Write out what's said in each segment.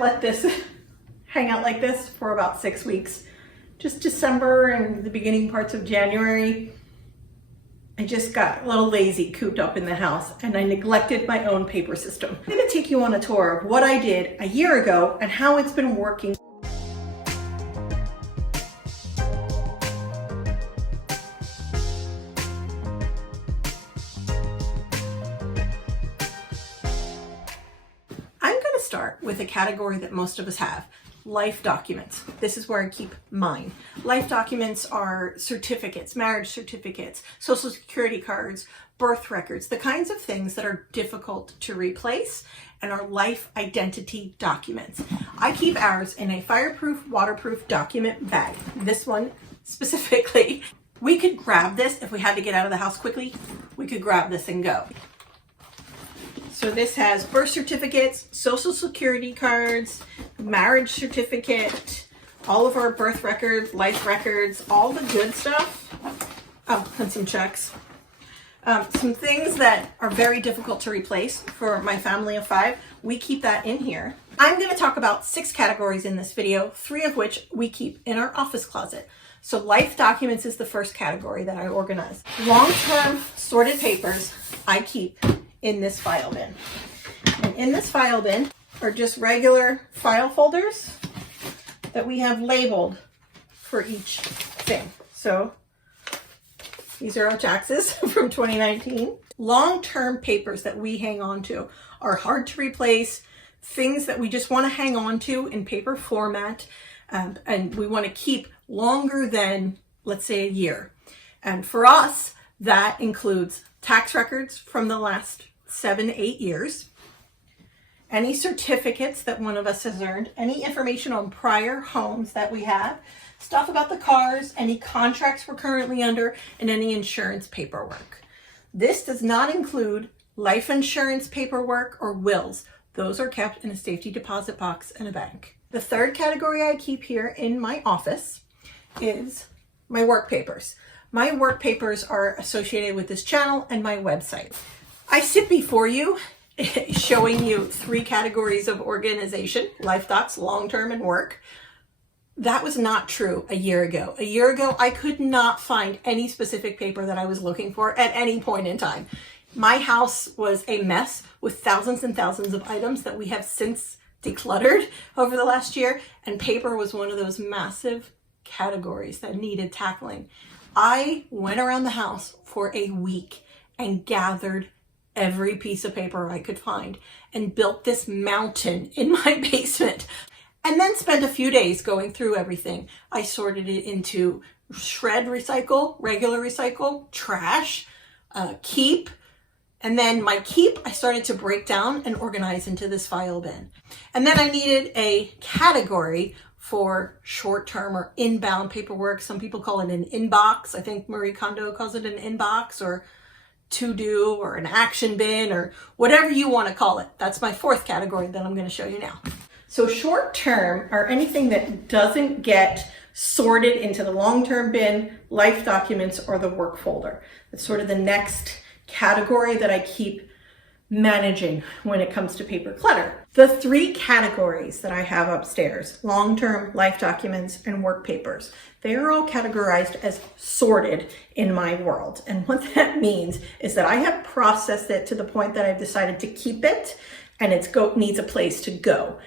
let this hang out like this for about 6 weeks. Just December and the beginning parts of January, I just got a little lazy cooped up in the house and I neglected my own paper system. I'm gonna take you on a tour of what I did a year ago and how it's been working. I'm gonna start with a category that most of us have. Life documents. This is where I keep mine. Life documents are certificates, marriage certificates, social security cards, birth records, the kinds of things that are difficult to replace and are life identity documents. I keep ours in a fireproof, waterproof document bag. This one specifically. We could grab this if we had to get out of the house quickly. We could grab this and go. So this has birth certificates, social security cards, marriage certificate, all of our birth records, life records, all the good stuff. Oh, and some checks. Some things that are very difficult to replace for my family of 5. We keep that in here. I'm going to talk about 6 categories in this video, 3 of which we keep in our office closet. So life documents is the first category that I organize. Long-term sorted papers I keep in this file bin. And in this file bin are just regular file folders that we have labeled for each thing. So these are our taxes from 2019. Long-term papers that we hang on to are hard to replace, things that we just want to hang on to in paper format, and we want to keep longer than, let's say, a year. And for us, that includes tax records from the last 7-8 years, any certificates that one of us has earned, any information on prior homes that we have, stuff about the cars, any contracts we're currently under, and any insurance paperwork. This does not include life insurance paperwork or wills. Those are kept in a safety deposit box in a bank. The third category I keep here in my office is my work papers. My work papers are associated with this channel and my website. I sit before you showing you 3 categories of organization: life docs, long-term, and work. That was not true a year ago. A year ago, I could not find any specific paper that I was looking for at any point in time. My house was a mess with thousands and thousands of items that we have since decluttered over the last year, and paper was one of those massive categories that needed tackling. I went around the house for a week and gathered every piece of paper I could find and built this mountain in my basement, and then spent a few days going through everything. I sorted it into shred, recycle, regular recycle, trash, keep, and then my keep I started to break down and organize into this file bin. And then I needed a category for short-term or inbound paperwork. Some people call it an inbox. I think Marie Kondo calls it an inbox, or to-do, or an action bin, or whatever you want to call it. That's my 4th category that I'm going to show you now. So short-term are anything that doesn't get sorted into the long-term bin, life documents, or the work folder. It's sort of the next category that I keep managing when it comes to paper clutter. The 3 categories that I have upstairs: long-term, life documents, and work papers. They are all categorized as sorted in my world. And what that means is that I have processed it to the point that I've decided to keep it, and it needs a place to go.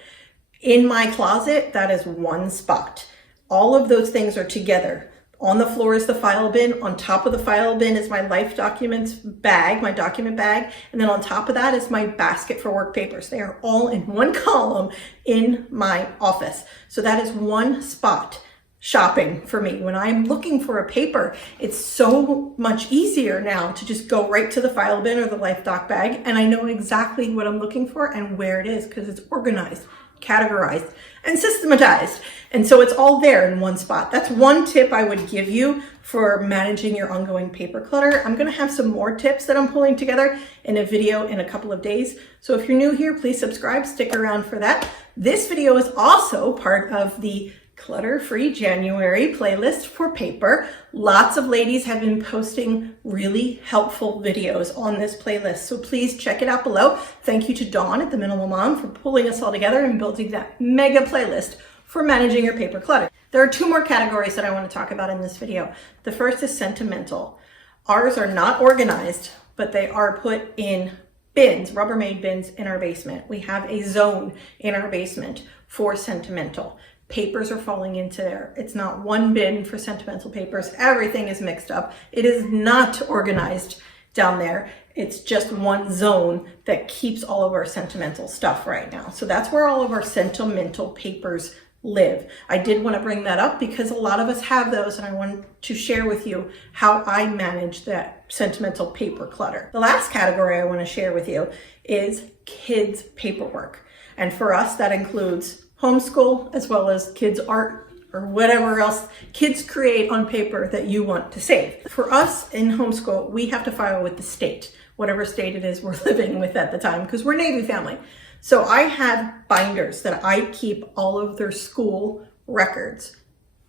In my closet, that is one spot. All of those things are together. On the floor is the file bin. On top of the file bin is my life documents bag, my document bag. And then on top of that is my basket for work papers. They are all in one column in my office. So that is one spot shopping for me. When I'm looking for a paper, it's so much easier now to just go right to the file bin or the life doc bag, and I know exactly what I'm looking for and where it is because it's organized, categorized, and systematized. And so it's all there in one spot. That's one tip I would give you for managing your ongoing paper clutter. I'm going to have some more tips that I'm pulling together in a video in a couple of days. So if you're new here, please subscribe, stick around for that. This video is also part of the Clutter-free January playlist for paper. Lots of ladies have been posting really helpful videos on this playlist, so please check it out below. Thank you to Dawn at The Minimal Mom for pulling us all together and building that mega playlist for managing your paper clutter. There are two more categories that I want to talk about in this video. The first is sentimental. Ours are not organized, but they are put in bins, Rubbermaid bins in our basement. We have a zone in our basement for sentimental. Papers are falling into there. It's not one bin for sentimental papers. Everything is mixed up. It is not organized down there. It's just one zone that keeps all of our sentimental stuff right now. So that's where all of our sentimental papers live. I did want to bring that up because a lot of us have those, and I wanted to share with you how I manage that sentimental paper clutter. The last category I want to share with you is kids' paperwork. And for us, that includes homeschool as well as kids' art or whatever else kids create on paper that you want to save. For us in homeschool, we have to file with the state, whatever state it is we're living with at the time, because we're Navy family. So I have binders that I keep all of their school records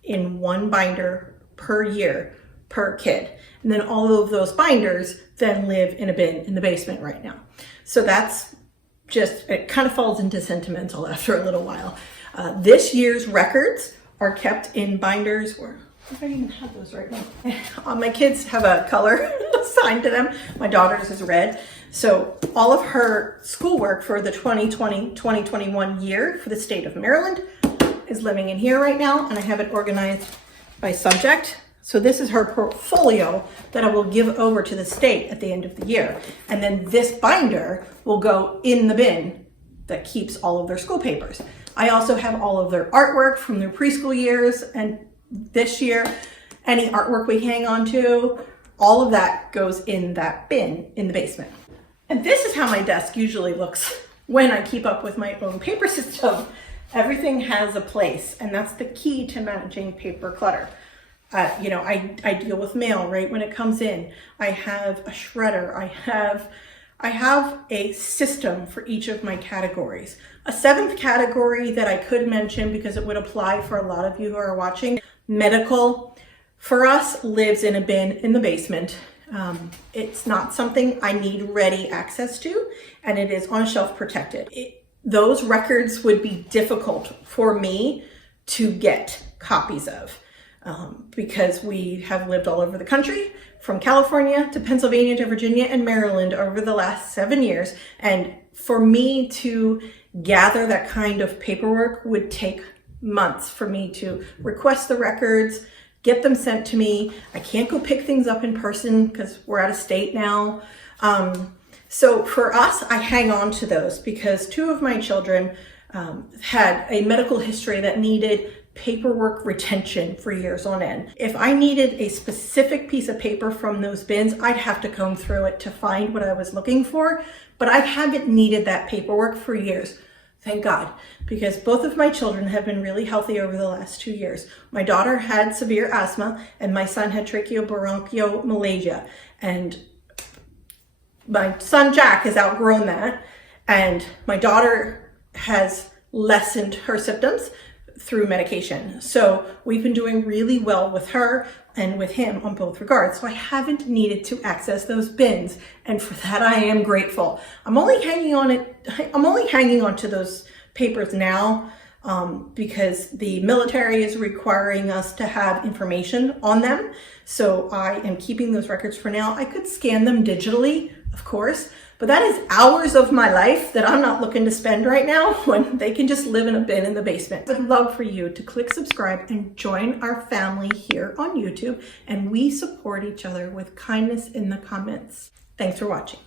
in one binder per year per kid. And then all of those binders then live in a bin in the basement right now. So that's just, it kind of falls into sentimental after a little while. This year's records are kept in binders, or I don't even have those right now. My kids have a color assigned to them. My daughter's is red. So all of her schoolwork for the 2020-2021 year for the state of Maryland is living in here right now, and I have it organized by subject. So this is her portfolio that I will give over to the state at the end of the year. And then this binder will go in the bin that keeps all of their school papers. I also have all of their artwork from their preschool years, and this year, any artwork we hang on to, all of that goes in that bin in the basement. And this is how my desk usually looks when I keep up with my own paper system. Everything has a place, and that's the key to managing paper clutter. You know, I deal with mail right when it comes in. I have a shredder. I have a system for each of my categories. A seventh category that I could mention because it would apply for a lot of you who are watching, medical, for us lives in a bin in the basement. It's not something I need ready access to, and it is on a shelf protected. Those records would be difficult for me to get copies of. Because we have lived all over the country, from California to Pennsylvania to Virginia and Maryland over the last 7 years. And for me to gather that kind of paperwork would take months for me to request the records, get them sent to me. I can't go pick things up in person because we're out of state now. So for us, I hang on to those because two of my children had a medical history that needed paperwork retention for years on end. If I needed a specific piece of paper from those bins, I'd have to comb through it to find what I was looking for, but I haven't needed that paperwork for years. Thank God, because both of my children have been really healthy over the last 2 years. My daughter had severe asthma and my son had tracheobronchiomalacia, and my son Jack has outgrown that, and my daughter has lessened her symptoms through medication. So we've been doing really well with her and with him on both regards. So I haven't needed to access those bins. And for that, I am grateful. I'm only hanging on to those papers now because the military is requiring us to have information on them. So I am keeping those records for now. I could scan them digitally, of course, but that is hours of my life that I'm not looking to spend right now when they can just live in a bin in the basement. I'd love for you to click subscribe and join our family here on YouTube, and we support each other with kindness in the comments. Thanks for watching.